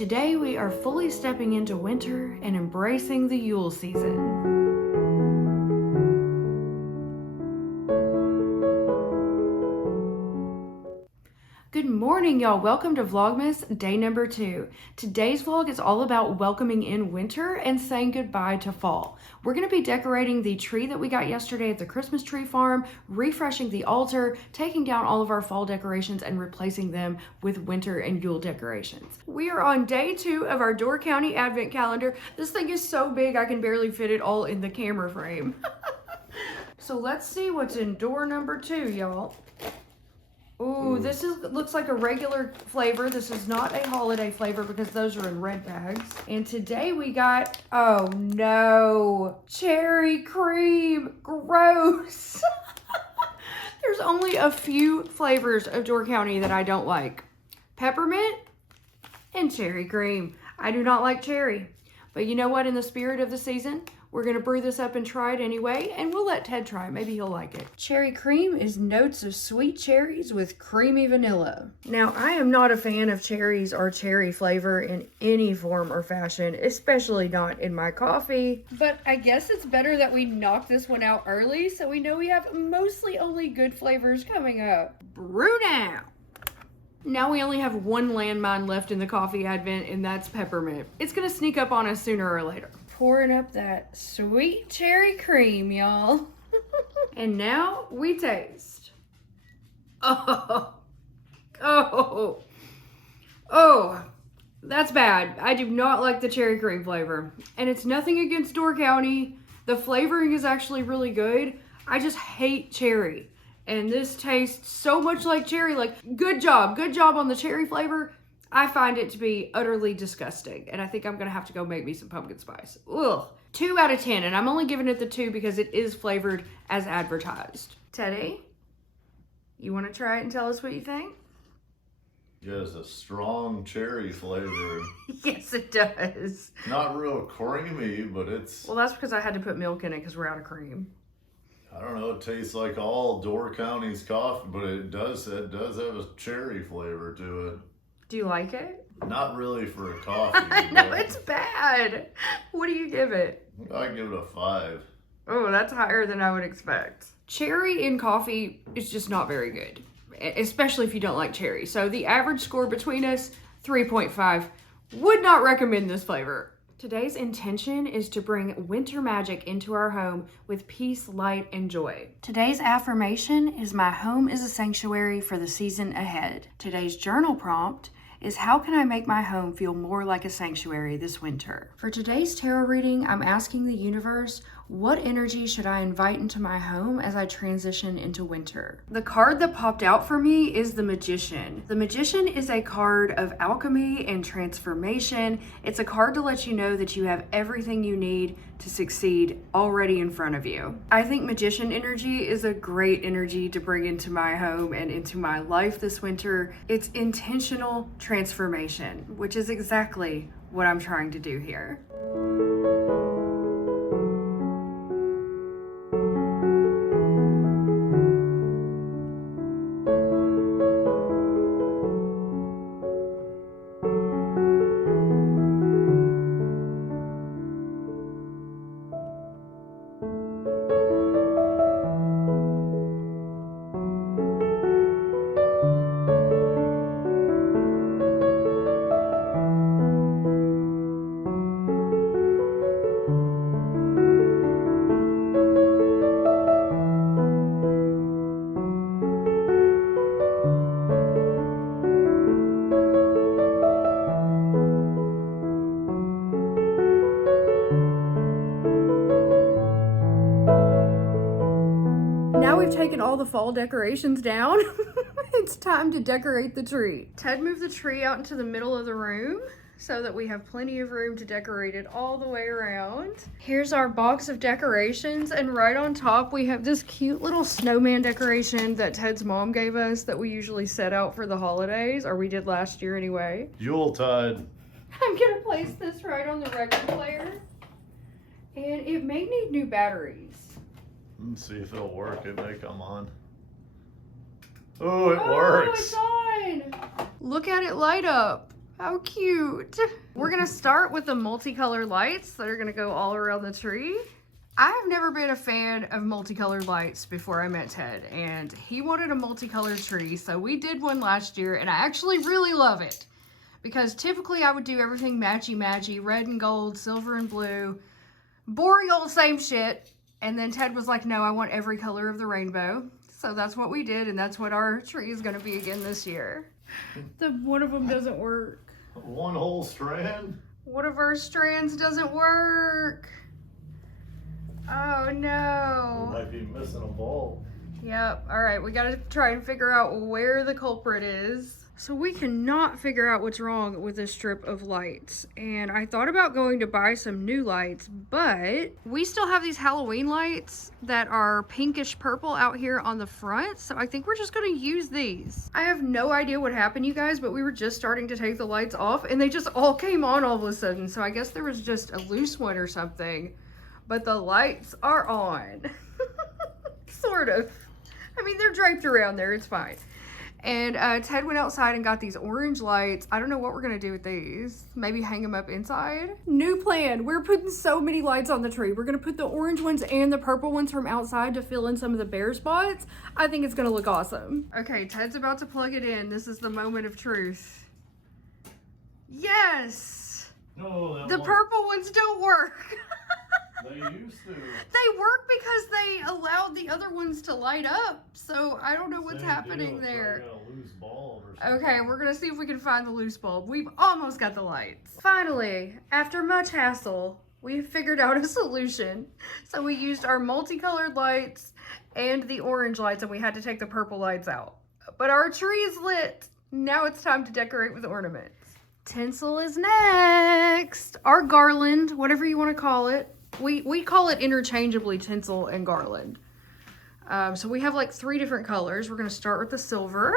Today we are fully stepping into winter and embracing the Yule season. Good morning, y'all. Welcome to Vlogmas day number 2. Today's vlog is all about welcoming in winter and saying goodbye to fall. We're going to be decorating the tree that we got yesterday at the Christmas tree farm, refreshing the altar, taking down all of our fall decorations and replacing them with winter and Yule decorations. We are on day 2 of our Door County Advent calendar. This thing is so big I can barely fit it all in the camera frame. So let's see what's in door number 2, y'all. Ooh, this looks like a regular flavor. This is not a holiday flavor because those are in red bags. And today we got, oh no, cherry cream. Gross. There's only a few flavors of Door County that I don't like. Peppermint and cherry cream. I do not like cherry. But you know what? In the spirit of the season, we're going to brew this up and try it anyway, and we'll let Ted try it. Maybe he'll like it. Cherry cream is notes of sweet cherries with creamy vanilla. Now, I am not a fan of cherries or cherry flavor in any form or fashion, especially not in my coffee. But I guess it's better that we knock this one out early so we know we have mostly only good flavors coming up. Brew now! Now we only have one landmine left in the coffee advent, and that's peppermint. It's going to sneak up on us sooner or later. Pouring up that sweet cherry cream, y'all. And now we taste. Oh, that's bad. I do not like the cherry cream flavor. And it's nothing against Door County. The flavoring is actually really good. I just hate cherry. And this tastes so much like cherry. Like, good job on the cherry flavor. I find it to be utterly disgusting, and I think I'm gonna have to go make me some pumpkin spice. Ugh. 2 out of 10, and I'm only giving it the 2 because it is flavored as advertised. Teddy, you wanna try it and tell us what you think? It has a strong cherry flavor. Yes, it does. Not real creamy, but it's... Well, that's because I had to put milk in it because we're out of cream. I don't know, it tastes like all Door County's coffee, but it does have a cherry flavor to it. Do you like it? Not really for a coffee. No, it's bad. What do you give it? I give it a 5. Oh, that's higher than I would expect. Cherry in coffee is just not very good, especially if you don't like cherry. So the average score between us, 3.5. Would not recommend this flavor. Today's intention is to bring winter magic into our home with peace, light, and joy. Today's affirmation is my home is a sanctuary for the season ahead. Today's journal prompt is how can I make my home feel more like a sanctuary this winter? For today's tarot reading, I'm asking the universe, what energy should I invite into my home as I transition into winter? The card that popped out for me is the Magician. The Magician is a card of alchemy and transformation. It's a card to let you know that you have everything you need to succeed already in front of you. I think Magician energy is a great energy to bring into my home and into my life this winter. It's intentional transformation, which is exactly what I'm trying to do here. Now we've taken all the fall decorations down. It's time to decorate the tree. Ted moved the tree out into the middle of the room so that we have plenty of room to decorate it all the way around. Here's our box of decorations, and right on top we have this cute little snowman decoration that Ted's mom gave us that we usually set out for the holidays, or we did last year anyway. Yuletide. I'm gonna place this right on the record player, and it may need new batteries. Let's see if it'll work. It may come on. Oh, it works. It's on. Look at it light up. How cute. We're gonna start with the multicolored lights that are gonna go all around the tree. I have never been a fan of multicolored lights before I met Ted, and he wanted a multicolored tree, so we did one last year, and I actually really love it. Because typically I would do everything matchy-matchy, red and gold, silver and blue, boring old same shit. And then Ted was like, no, I want every color of the rainbow. So that's what we did, and that's what our tree is gonna be again this year. One of them doesn't work. One whole strand? One of our strands doesn't work. Oh We no. might be missing a bulb. Yep, all right, we gotta try and figure out where the culprit is. So we cannot figure out what's wrong with this strip of lights. And I thought about going to buy some new lights, but we still have these Halloween lights that are pinkish purple out here on the front. So I think we're just gonna use these. I have no idea what happened, you guys, but we were just starting to take the lights off and they just all came on all of a sudden. So I guess there was just a loose one or something, but the lights are on. Sort of. I mean, they're draped around there, it's fine. And Ted went outside and got these orange lights. I don't know what we're gonna do with these. Maybe hang them up inside. New plan, we're putting so many lights on the tree. We're gonna put the orange ones and the purple ones from outside to fill in some of the bare spots. I think it's gonna look awesome. Okay, Ted's about to plug it in. This is the moment of truth. Yes! No, The purple ones don't work. They used to. They work because they allowed the other ones to light up. So I don't know what's happening there. Got a loose bulb or something. Okay, we're gonna see if we can find the loose bulb. We've almost got the lights. Finally, after much hassle, we figured out a solution. So we used our multicolored lights and the orange lights, and we had to take the purple lights out. But our tree is lit. Now it's time to decorate with ornaments. Tinsel is next. Our garland, whatever you want to call it. We call it interchangeably tinsel and garland. So we have like 3 different colors. We're gonna start with the silver.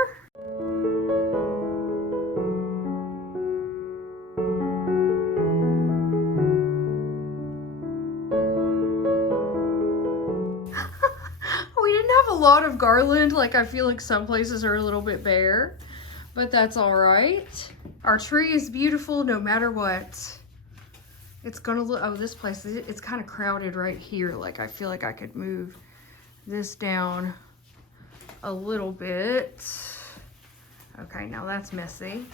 We didn't have a lot of garland. Like, I feel like some places are a little bit bare, but that's all right. Our tree is beautiful no matter what. It's gonna look, oh, this place, it's kind of crowded right here. Like, I feel like I could move this down a little bit. Okay, now that's messy.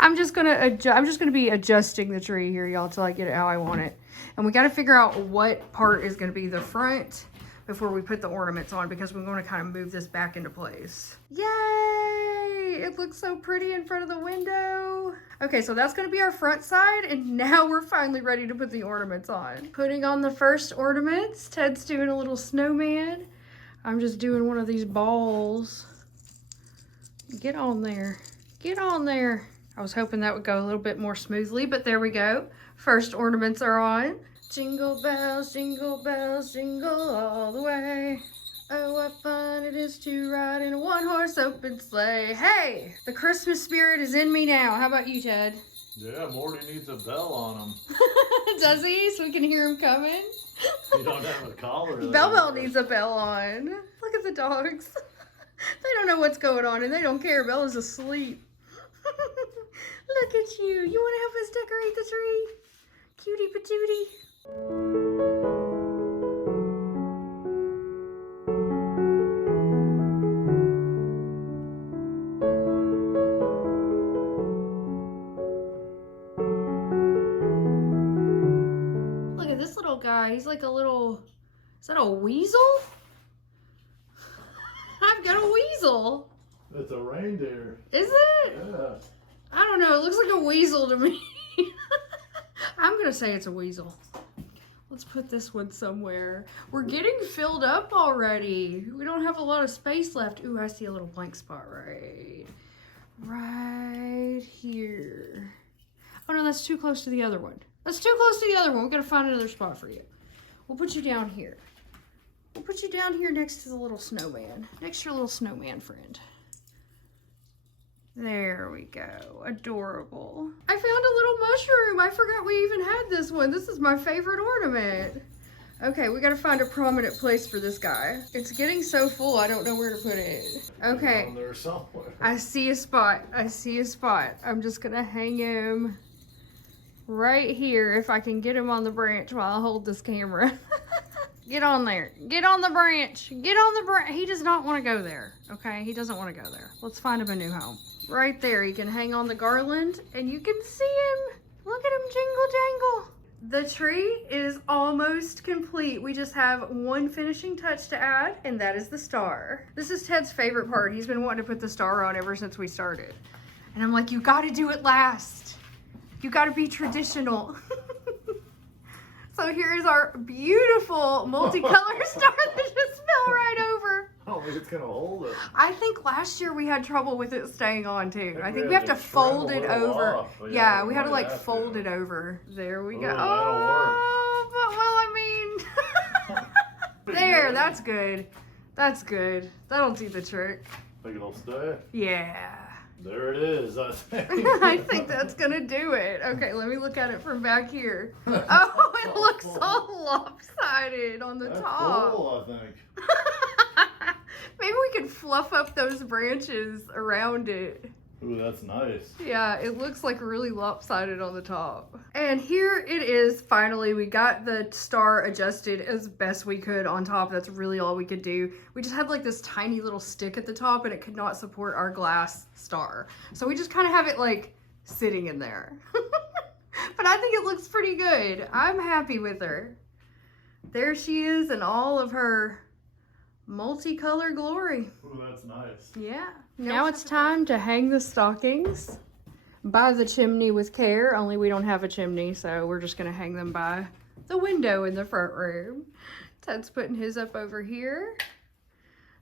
I'm just gonna be adjusting the tree here, y'all, till I get it how I want it. And we gotta figure out what part is gonna be the front before we put the ornaments on, because we're gonna kind of move this back into place. Yay! It looks so pretty in front of the window. Okay, so that's gonna be our front side, and now we're finally ready to put the ornaments on. Putting on the first ornaments. Ted's doing a little snowman. I'm just doing one of these balls. Get on there. Get on there. I was hoping that would go a little bit more smoothly, but there we go. First ornaments are on. Jingle bells, jingle all the way. Oh, what fun it is to ride in a one-horse open sleigh. Hey, the Christmas spirit is in me now. How about you, Ted? Yeah, Morty needs a bell on him. Does he? So we can hear him coming? You don't have a collar. Bell needs a bell on. Look at the dogs. They don't know what's going on and they don't care. Bella's asleep. Look at you. You want to help us decorate the tree? Cutie patootie. Look at this little guy. He's like a little, is that a weasel? I've got a weasel. It's a reindeer. Is it? Yeah. I don't know. It looks like a weasel to me. I'm going to say it's a weasel. Let's put this one somewhere. We're getting filled up already. We don't have a lot of space left. Ooh, I see a little blank spot right here. Oh no, that's too close to the other one. That's too close to the other one. We're going to find another spot for you. We'll put you down here. We'll put you down here next to the little snowman. Next to your little snowman friend. There we go. Adorable. I found a little mushroom. I forgot we even had this one. This is my favorite ornament. Okay, we gotta find a prominent place for this guy. It's getting so full, I don't know where to put it. Okay. Down there somewhere. I see a spot. I see a spot. I'm just gonna hang him right here if I can get him on the branch while I hold this camera. Get on there. Get on the branch. Get on the branch. He does not want to go there. Okay, he doesn't want to go there. Let's find him a new home. Right there, he can hang on the garland and you can see him. Look at him jingle jangle. The tree is almost complete. We just have one finishing touch to add, and that is the star. This is Ted's favorite part. He's been wanting to put the star on ever since we started. And I'm like, you gotta do it last. You gotta be traditional. So here's our beautiful multicolored star that just fell right over. I don't think it's gonna hold it. I think last year we had trouble with it staying on too. I think we we have had to to fold trim it a little over. off. Yeah, Yeah, we had to we like might have fold to. it over. There we go. Ooh, Oh, but well, I mean, there, that's good. That's good. That'll do the trick. Think it'll stay? Yeah. There it is, I think. I think that's gonna do it. Okay, let me look at it from back here. Oh, it looks all lopsided on the That's top. cool, I think. Maybe we could fluff up those branches around it. Ooh, that's nice. Yeah, it looks like really lopsided on the top. And here it is, finally. We got the star adjusted as best we could on top. That's really all we could do. We just had like this tiny little stick at the top and it could not support our glass star. So we just kind of have it like sitting in there. But I think it looks pretty good. I'm happy with her. There she is in all of her multicolor glory. Ooh, that's nice. Yeah. Now it's time to hang the stockings by the chimney with care, only we don't have a chimney, so we're just gonna hang them by the window in the front room. Ted's putting his up over here.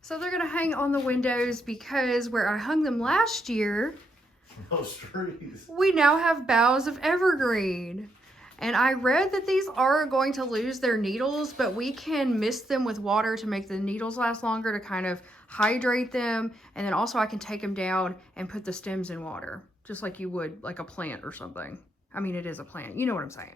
So they're gonna hang on the windows because where I hung them last year, Those trees. we now have boughs of evergreen. And I read that these are going to lose their needles, but we can mist them with water to make the needles last longer to kind of hydrate them. And then also I can take them down and put the stems in water, just like you would like a plant or something. I mean, it is a plant. You know what I'm saying.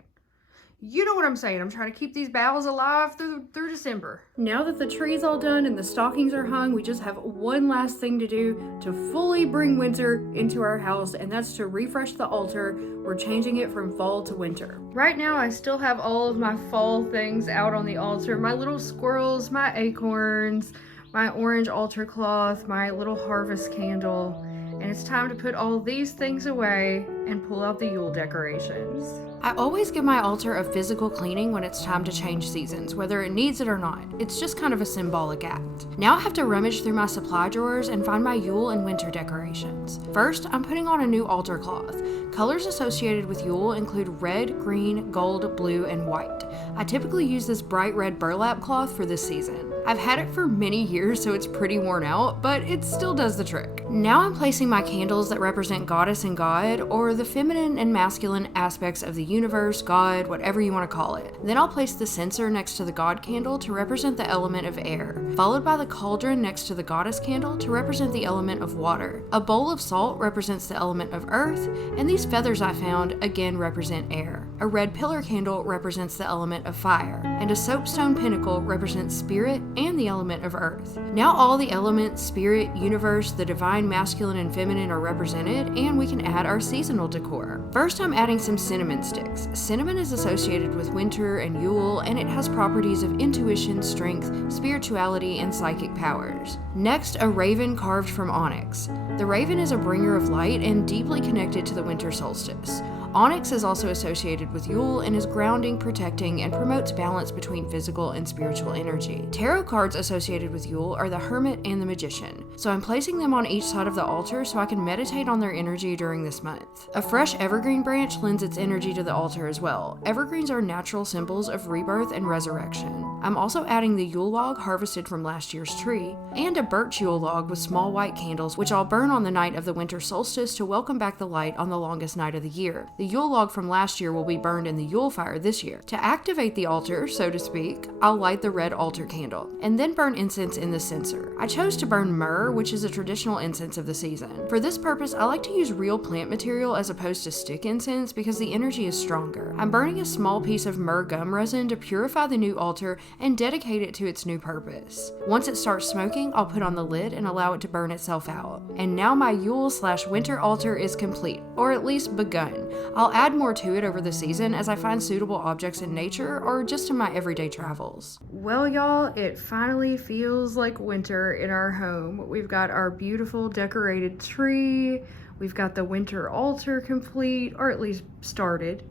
You know what I'm saying. I'm trying to keep these boughs alive through December. Now that the tree's all done and the stockings are hung, we just have one last thing to do to fully bring winter into our house, and that's to refresh the altar. We're changing it from fall to winter. Right now, I still have all of my fall things out on the altar. My little squirrels, my acorns, my orange altar cloth, my little harvest candle. And it's time to put all these things away and pull out the Yule decorations. I always give my altar a physical cleaning when it's time to change seasons, whether it needs it or not. It's just kind of a symbolic act. Now I have to rummage through my supply drawers and find my Yule and winter decorations. First, I'm putting on a new altar cloth. Colors associated with Yule include red, green, gold, blue, and white. I typically use this bright red burlap cloth for this season. I've had it for many years, so it's pretty worn out, but it still does the trick. Now I'm placing my candles that represent goddess and god, or the feminine and masculine aspects of the universe, God, whatever you want to call it. Then I'll place the censer next to the god candle to represent the element of air, followed by the cauldron next to the goddess candle to represent the element of water. A bowl of salt represents the element of earth, and these feathers I found again represent air. A red pillar candle represents the element of fire, and a soapstone pinnacle represents spirit and the element of earth. Now all the elements, spirit, universe, the divine masculine and feminine are represented, and we can add our seasonal decor. First, I'm adding some cinnamon sticks. Cinnamon is associated with winter and Yule, and it has properties of intuition, strength, spirituality, and psychic powers. Next, a raven carved from onyx. The raven is a bringer of light and deeply connected to the winter solstice. Onyx is also associated with Yule and is grounding, protecting, and promotes balance between physical and spiritual energy. Tarot cards associated with Yule are the Hermit and the Magician, so I'm placing them on each side of the altar so I can meditate on their energy during this month. A fresh evergreen branch lends its energy to the altar as well. Evergreens are natural symbols of rebirth and resurrection. I'm also adding the Yule log harvested from last year's tree, and a birch Yule log with small white candles, which I'll burn on the night of the winter solstice to welcome back the light on the longest night of the year. The Yule log from last year will be burned in the Yule fire this year. To activate the altar, so to speak, I'll light the red altar candle and then burn incense in the censer. I chose to burn myrrh, which is a traditional incense of the season. For this purpose, I like to use real plant material as opposed to stick incense because the energy is stronger. I'm burning a small piece of myrrh gum resin to purify the new altar and dedicate it to its new purpose. Once it starts smoking, I'll put on the lid and allow it to burn itself out. And now my Yule/winter altar is complete, or at least begun. I'll add more to it over the season as I find suitable objects in nature or just in my everyday travels. Well, y'all, it finally feels like winter in our home. We've got our beautiful decorated tree. We've got the winter altar complete, or at least started.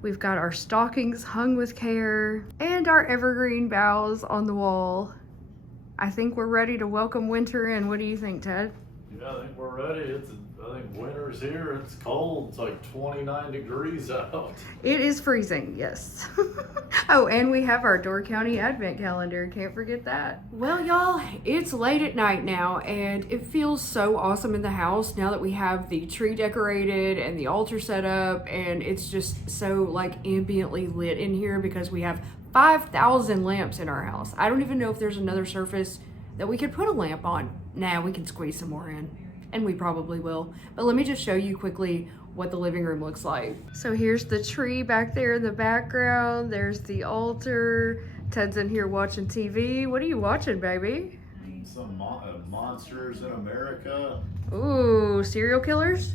We've got our stockings hung with care and our evergreen boughs on the wall. I think we're ready to welcome winter in. What do you think, Ted? Yeah, I think we're ready. I think winter's here. It's cold. It's like 29 degrees out. It is freezing, yes. Oh, and we have our Door County Advent calendar. Can't forget that. Well, y'all, it's late at night now, and it feels so awesome in the house now that we have the tree decorated and the altar set up, and it's just so like ambiently lit in here because we have 5,000 lamps in our house. I don't even know if there's another surface that we could put a lamp on. Nah, we can squeeze some more in. And we probably will. But let me just show you quickly what the living room looks like. So here's the tree back there in the background. There's the altar. Ted's in here watching TV. What are you watching, baby? Some monsters in America. Ooh, serial killers?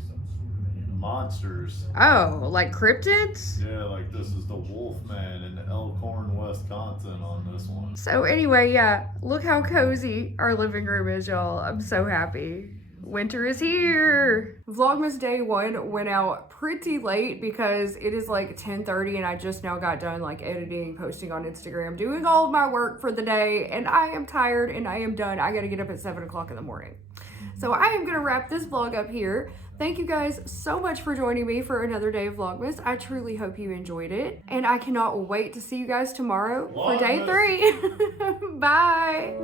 Monsters. Oh, like cryptids? Yeah, like this is the Wolfman in Elkhorn, Wisconsin on this one. So anyway, yeah, look how cozy our living room is, y'all. I'm so happy. Winter is here. Vlogmas day 1 went out pretty late because it is like 10:30 and I just now got done like editing, posting on Instagram, doing all of my work for the day, and I am tired and I am done. I gotta get up at 7 o'clock in the morning. So I am gonna wrap this vlog up here. Thank you guys so much for joining me for another day of Vlogmas. I truly hope you enjoyed it. And I cannot wait to see you guys tomorrow for day 3. Bye.